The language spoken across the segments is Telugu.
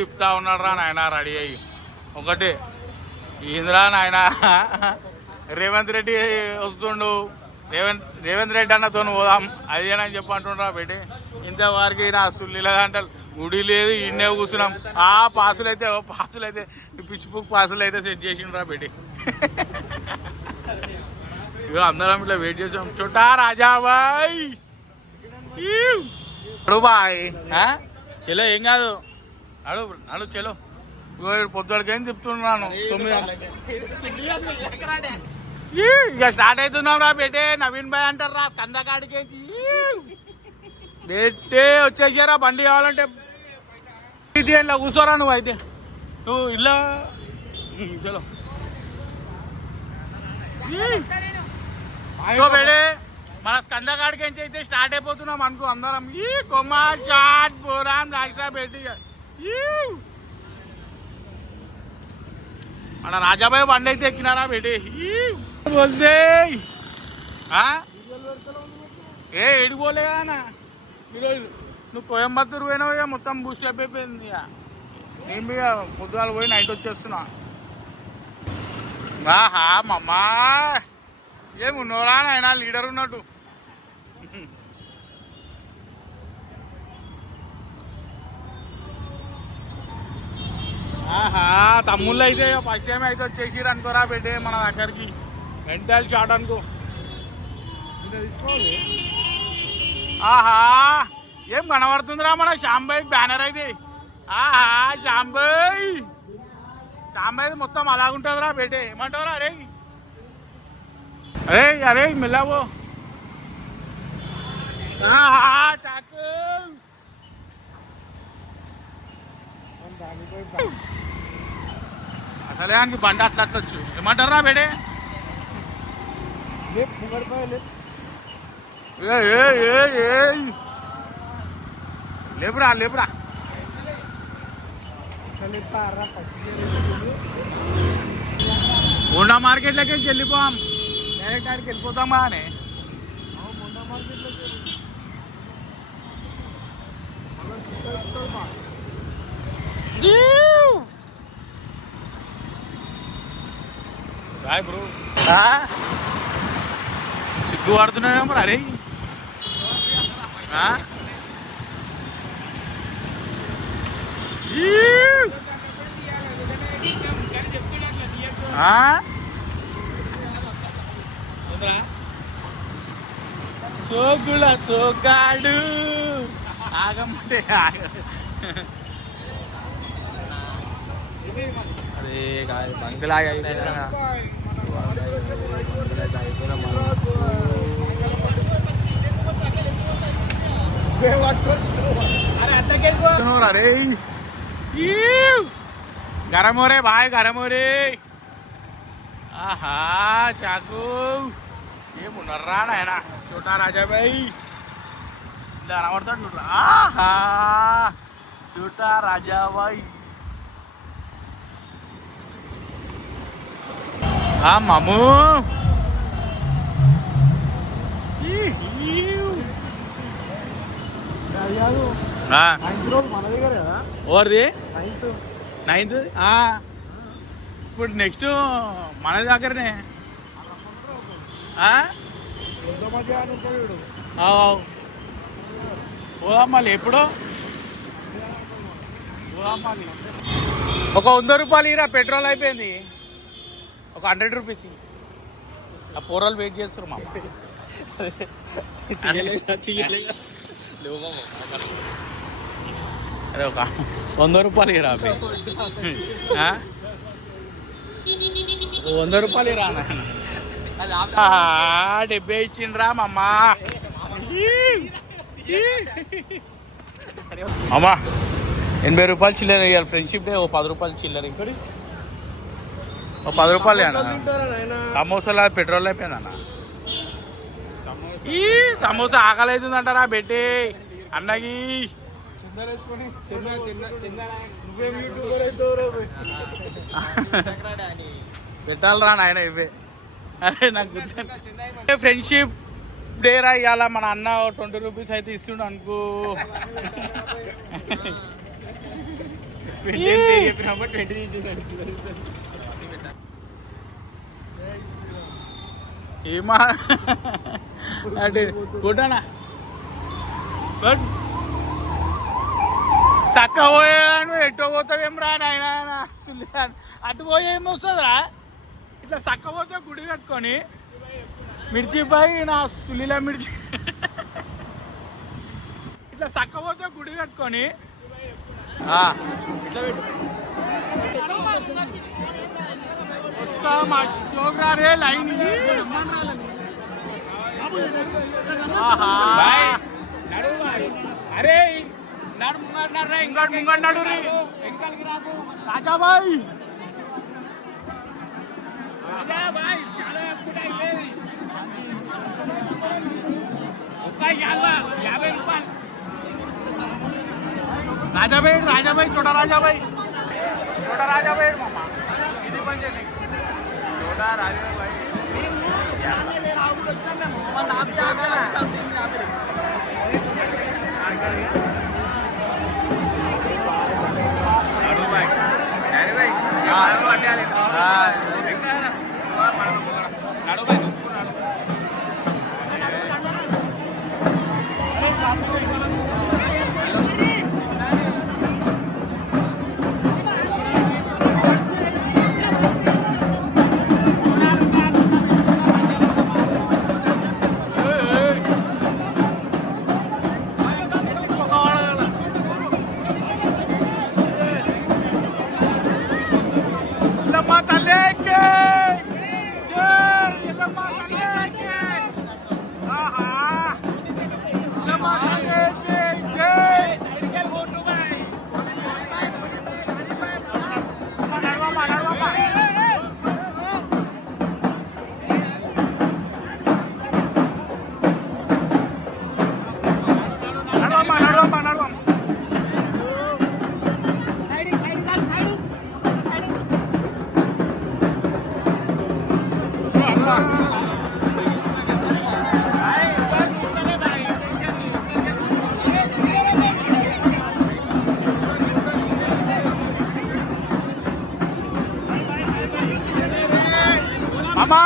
తిప్పుతా ఉన్నాడు రా నాయన రెడీ అయ్యి ఒకటి ఇంద్రా నాయన రేవంత్ రెడ్డి వస్తుండు రేవంత్ రెడ్డి అన్నతో పోదాం అదేనని చెప్పి అంటుండ్రా పెట్టి ఇంతవరకు నా సుల్లిల గంటలు గుడి లేదు ఇన్నే కూర్చున్నాం ఆ పాసులు అయితే పిచ్చి పుక్ పాసులు అయితే సెట్ చేసిండ్రా పెట్టి ఇక అందరం ఇట్లా వెయిట్ చేసాం చుట్టా రాజాబాయ్ బాయ్ చలో ఏం కాదు అడు చలో పొద్దుడికేం చెప్తున్నాను 9 ఇక స్టార్ట్ అవుతున్నాం రా బేటే నవీన్ భాయ్ అంటారు రా స్కందకాడికి బేటే వచ్చేసారా బండి కావాలంటే ఇలా కూర్చోరా నువ్వు అయితే నువ్వు ఇలా చలో బేటే మన స్కందకాడికి అయితే స్టార్ట్ అయిపోతున్నాం అనుకో అందరం ఈ కొమ్మా చాట్ పోరాం రాష్ట్ర బేటి మన రాజాబాయ్ బండి అయితే ఎక్కినారా బేటి ఏ ఏడిపోలేనా ఈరోజు నువ్వు కోయంబత్తూరు పోయినావు మొత్తం బూస్ట్ అయిపోయింది నేను ఇక పొద్దుగాలు పోయి నైట్ వచ్చేస్తున్నా ఆహా మమ్మా ఏమున్నోరా నాయన లీడర్ ఉన్నట్టు ఆహా తమ్ముళ్ళు అయితే ఫస్ట్ టైం అయితే వచ్చేసిరు అనుకోరా పెట్టే మన దగ్గరికి మెంటల్ షాట్ అనుకో ఆహా ఏం కనబడుతుందిరా మన శాంబాయ్ బ్యానర్ అయితే ఆహా శాంబాయ్ మొత్తం అలాగుంటుందిరా బేటే ఏమంటావురా అరే అరే అరే మిల్లావో చాకు అసలే ఆయనకి బండి అట్లొచ్చు ఏమంటారా బేడే లేపురా హోండా మార్కెట్లోకి వెళ్ళిపోయాం డైరెక్ట్ ఆడికి వెళ్ళిపోతామా అని బ్రో సిగ్గు పడుతున్నాయో మరి అరే సోగుల సోగాడు ఆగమంటే ఆగ అరే బంకులాగా अरे गरम हो रे भाई गरम हो रे आहा चाकू ये मुनर्रान है ना छोटा राजा भाई आहा छोटा राजा भाई हाँ मामू ఓవర్ది 9th ఇప్పుడు నెక్స్ట్ మన దగ్గరనే పోదాం మళ్ళీ ఎప్పుడు పోదాం మళ్ళీ ఒక 100 రూపాయలు ఇరా పెట్రోల్ అయిపోయింది ఒక 100 రూపీస్ ఆ పోరాలు వెయిట్ చేస్తారు మా అరే ఒక 100 రూపాయలు ఇరా 100 రూపాయలు ఇరా 70 ఇచ్చిండ్రా మమ్మా అమ్మా 80 రూపాయలు చిల్లర ఇవ్వాలి ఫ్రెండ్షిప్ డే ఓ 10 రూపాయలు చిల్లర ఇక్కడ ఓ 10 రూపాయలు సమోసాలు పెట్రోల్ అయిపోయింది అన్న ఈ సమోసా ఆకలి అవుతుందంటారా పెట్టి అన్నకి పెట్టాలరా నాయన ఇవే అరే నాకు ఫ్రెండ్షిప్ డే రా ఇవాళ మన అన్న 20 రూపీస్ అయితే ఇస్తుండు అనుకో ఏమా అంటే కొట్టానా చక్క పోయేదాను ఎట్టో పోతావేం రా నాయన అటు పోయి ఏమొస్తుందిరా ఇట్లా చక్క పోతే గుడి కట్టుకొని మిర్చిపాయి నా సులీల మిర్చి ఇట్లా చక్క పోతే గుడి కట్టుకొని మా స్లోగారే లైన్ అరే ఇంకోటి ముంగడు నడు రాజాబాయ్ రాజాబాయ్ రాజాబాయ్ చోటా రాజాబాయ్ మామ ఇది పని చేయండి చోటా రాజాబాయ్ మామా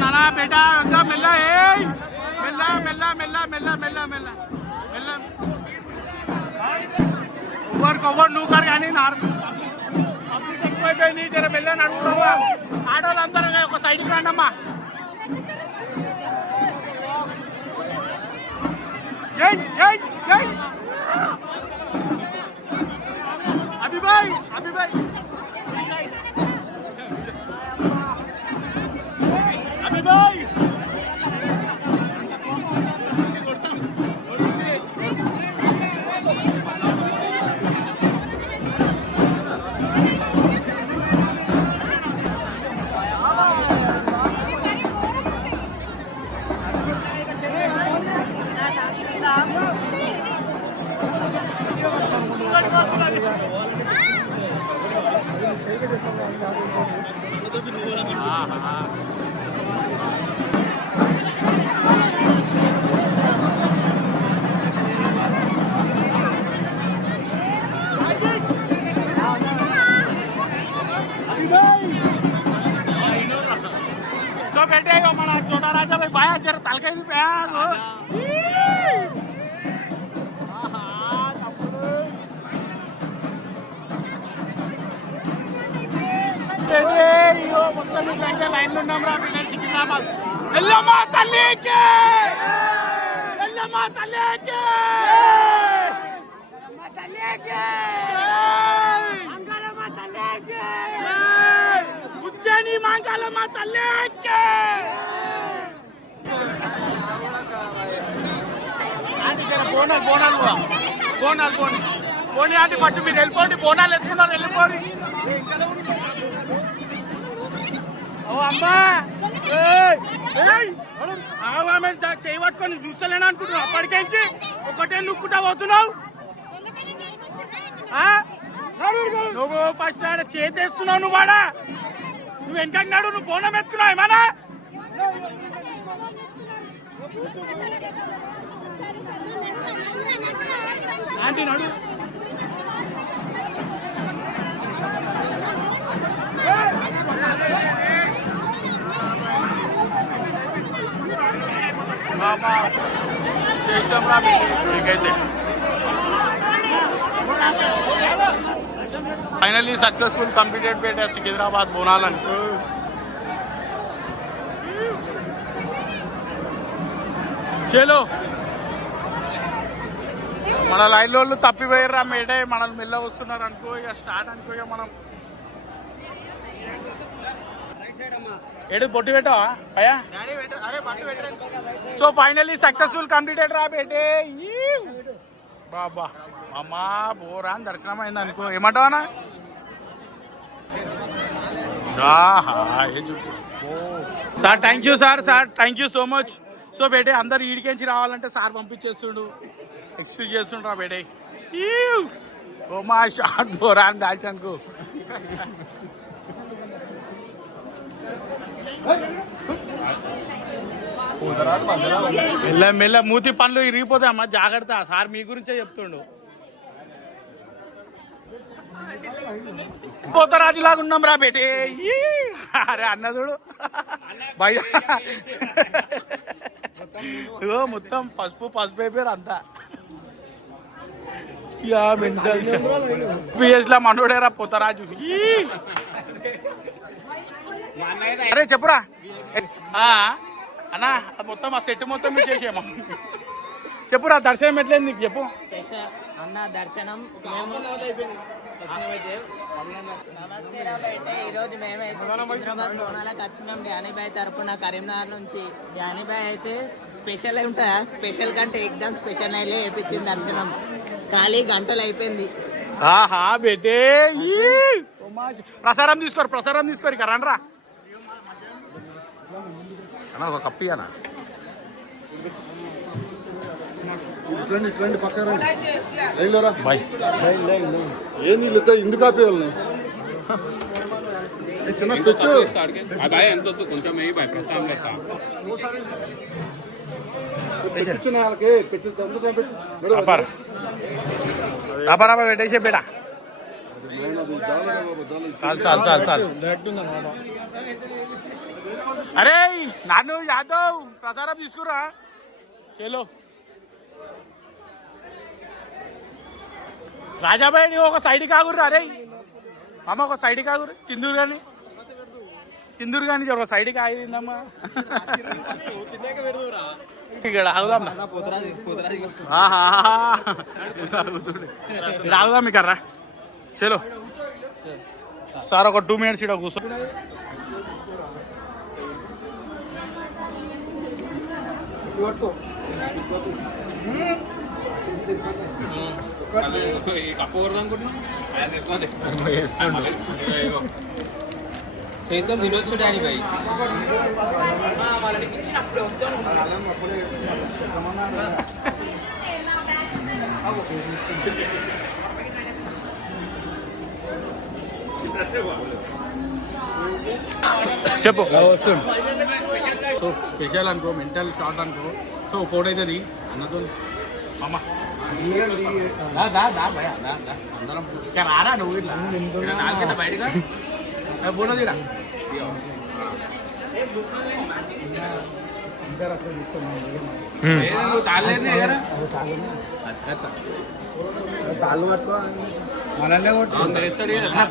नाना बेटा एकदम मिलना है मिलना मिलना मिलना मिलना मिलना मिलना मिलना ओवर कवर नू कर కానీ నార్ పబ్లిక్ ఎక్కువైపోయింది జర మెల్లన అడుగుతావా ఆడోళ్ళందరూ ఒక సైడ్ కి రండి అమ్మా ఏయ్ ఏయ్ ఏయ్ అభి భాయ్ సో बेटे మన చోటా రాజా భాయ్ బాయ్ జర తలకాయ తిప్పారు మొత్తం ఇట్లా లైన్ లో ఉన్నాం రా సికింద్రాబాద్ ఎల్లమ్మ తల్లికి ఎల్లమ్మ తల్లికి మంగళమ్మ తల్లికి ఉజ్జయిని మంగళమ్మ తల్లికి బోనాలు బోనాలు బోనాలు బోని బోని అంటే ఫస్ట్ మీరు వెళ్ళిపోండి బోనాలు ఎత్తుకున్నారు వెళ్ళిపోండి ఓ అమ్మా చేయబట్టుకొని చూస్తలేను అనుకుంటున్నావు అప్పటికేంచి ఒకటే నుక్కుంటా పోతున్నావు ఆడ చేతేస్తున్నావు నువ్వు, వాడా నువ్వు వెనకన్నాడు, నువ్వు బోనం ఎత్తున్నావు ఏమన్నా ఆంటీ నడు. फाइनली सक्सेसफुल कंप्लीटेड बेटा सिकंदराबाद बोनालन चलो మన లైన్ లో తప్పిపోయారా మేటే మనల్ని మెల్ల వస్తున్నారు అనుకో ఇక స్టార్ట్ అనుకో ఇక మనం ఏడు బొట్టు పెట్టావా అయ్యా సో ఫైనల్లీ సక్సెస్ఫుల్ కంప్లీటెడ్ రా బేటే బాబా అమ్మా బోరా అని దర్శనం అయింది అనుకో ఏమంటావా sir thank you sir thank you so much so బేటే అందరు ఈడికించి రావాలంటే సార్ పంపించేస్తుండు ఎక్స్క్యూజ్ చేస్తుండ్రా బేటే ఓ మా షార్ట్ బోరా అని దాచి అనుకో మెల్ల మెల్ల మూతి పనులు ఇరిగిపోతాయమ్మా జాగ్రత్త సార్ మీ గురించే చెప్తుండు పోతరాజులాగా ఉన్నాం రా బేటే అరే అన్నదుడు భయ్యా ఇగో మొత్తం పసుపు పసుపు అయిపోయారు అంతా మెంటల్ పిఎస్ లా మనోడేరా పోతరాజు అరే చెప్పురా అన్నా అది మొత్తం ఆ సెట్ మొత్తం మీరు చేసేమా చెప్పురా దర్శనం ఎట్లేదు నీకు చెప్పు అన్న దర్శనం నమస్తే రావు అయితే ఈరోజు మేమైతే సికింద్రాబాద్ బోనాలకు వచ్చినాం డ్యానీబాయ్ తరఫున కరీంనగర్ నుంచి డ్యానీబాయ్ అయితే స్పెషల్ ఉంటుందా స్పెషల్ కంటే ఎగ్జామ్ స్పెషల్ అయితే వేయించింది దర్శనం ఖాళీ గంటలు అయిపోయింది ఆహా బేటే ప్రసారం తీసుకోరు ఇక రండ్రా అన్న ఒక కప్పి అన్న ఇట్లాంటి పక్క రండి బాయ్ ఏ నీళ్ళు ఇందుకు ఆపే వాళ్ళని చిన్న పెట్టు పెట్టించిన వాళ్ళకి పెట్టేసే బేటా చాలు అరే నాన్ను యాదవ్ ప్రసారం తీసుకురా చలో రాజాబాయ్ నువ్వు ఒక సైడ్ కాగుర్రా అరే అమ్మ ఒక సైడ్ కాగురు తిందూరు కానీ ఒక సైడ్ కాగిందమ్మా ఇక్కడ ఆగుదాం ఆగుదాం ఇక్కడ రా చలో సార్ ఒక 2 minutes ఇక్కడ కూర్చో చేద్దాం తినొచ్చు డానీ బాయ్ చెప్పు సో స్పెషల్ అనుకో మెంటల్ షార్ట్ అనుకో సో ఫోటో అవుతుంది అన్నతో అమ్మ అందరం ఇక రారా నువ్వు ఇట్లా బయటగా ఫోటో తీరా తాళ్ళు పట్టుకో మనల్నే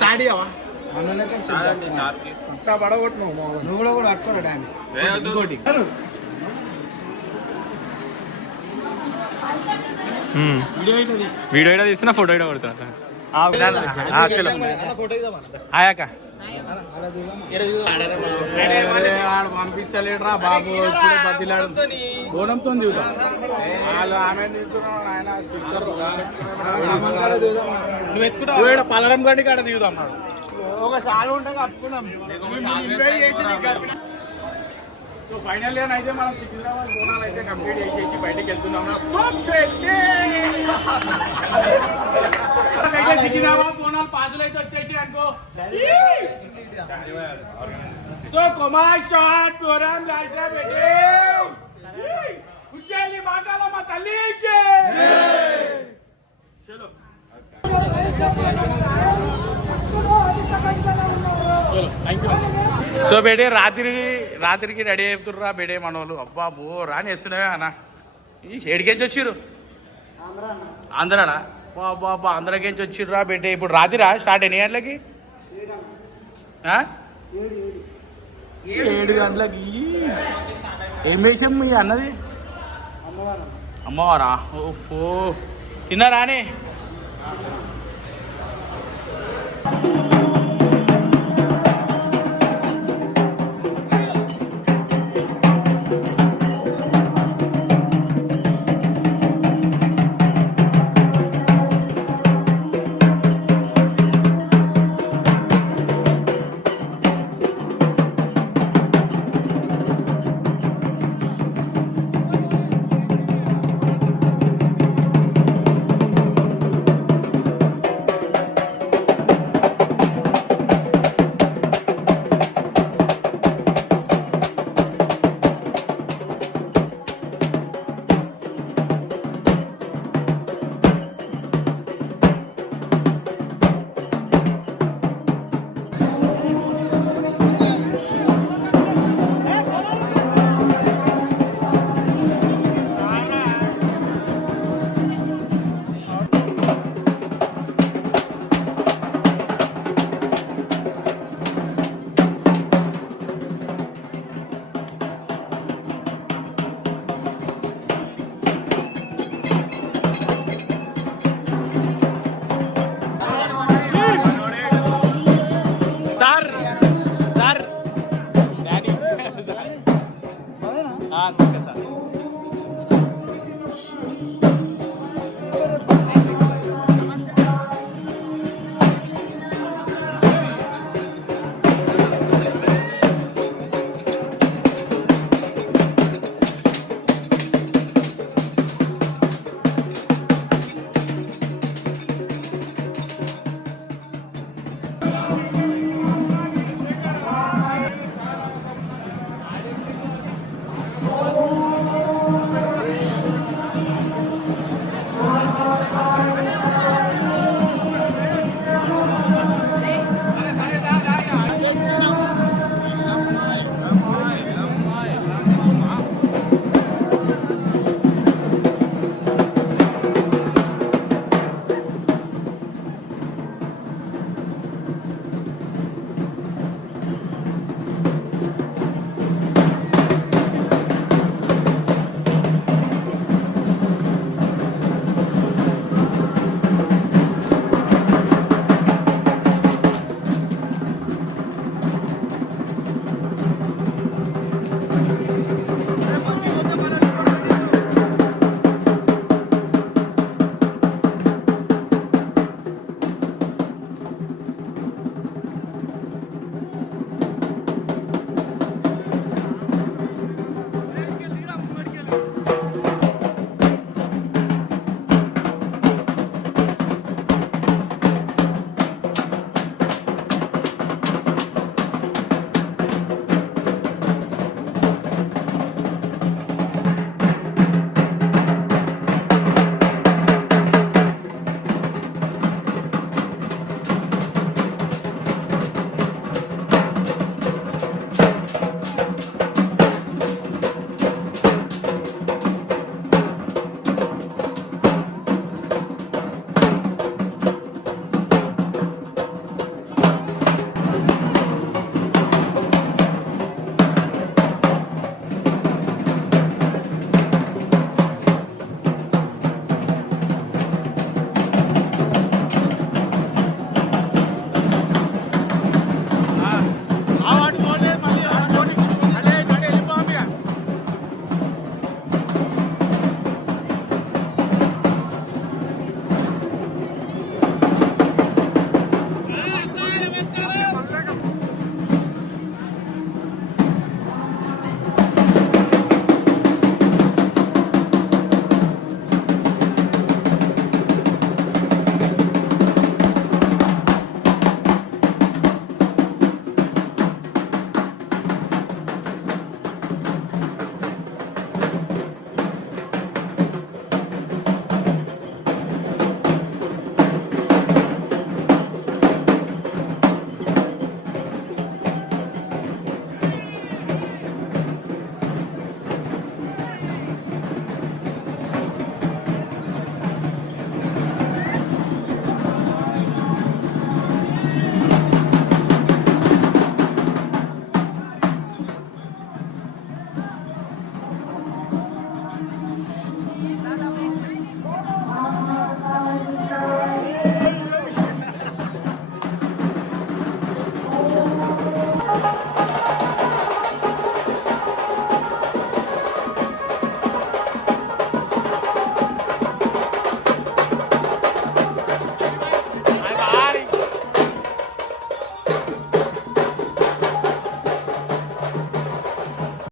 తాడియావా పడగొట్టు నువ్వు కూడా పట్టుకోరా డాన్ని ఇంకోటి వీడియో కూడా తీస్తున్నా ఫోటో కూడా కొడుతున్నా ఆయాక పంపించలేడురా బాబు ఇప్పుడు బద్దిలాడు బోనంతో దిగుతాం వాళ్ళు ఆమె నువ్వు ఎత్తుకుంటా పలరం గడ్డి కాడ దిగుతాం ఒక సాలు ఉంటే కప్పుకుందాం సో ఫైనల్ గా అయితే మనం సికింద్రాబాద్ బోనాలు అయితే కంప్లీట్ చేసి బయటకు వెళ్తున్నాం సికింద్రాబాద్ బోనాలు పాసులు అయితే వచ్చేసి అనుకో so Kumar short program last పెట్టి ఉచ్చేలి మాకాలమ్మ తల్లికి సో బేటే రాత్రికి రెడీ అవుతుర్రా బేటే మనోళ్ళు అబ్బా బో రాని వేస్తున్నావే అన్న ఈ ఏడికెంచి వచ్చిర్రు ఆంధ్రానా బాబా ఆంధ్రాకెంచి వచ్చిర్రా బేటే ఇప్పుడు రాత్రిరా స్టార్ట్ ఎన్ని గంటలకి 7 గంటలకి ఏం వేసాం మీ అన్నది అమ్మవారా ఓఫో తిన్నారా అని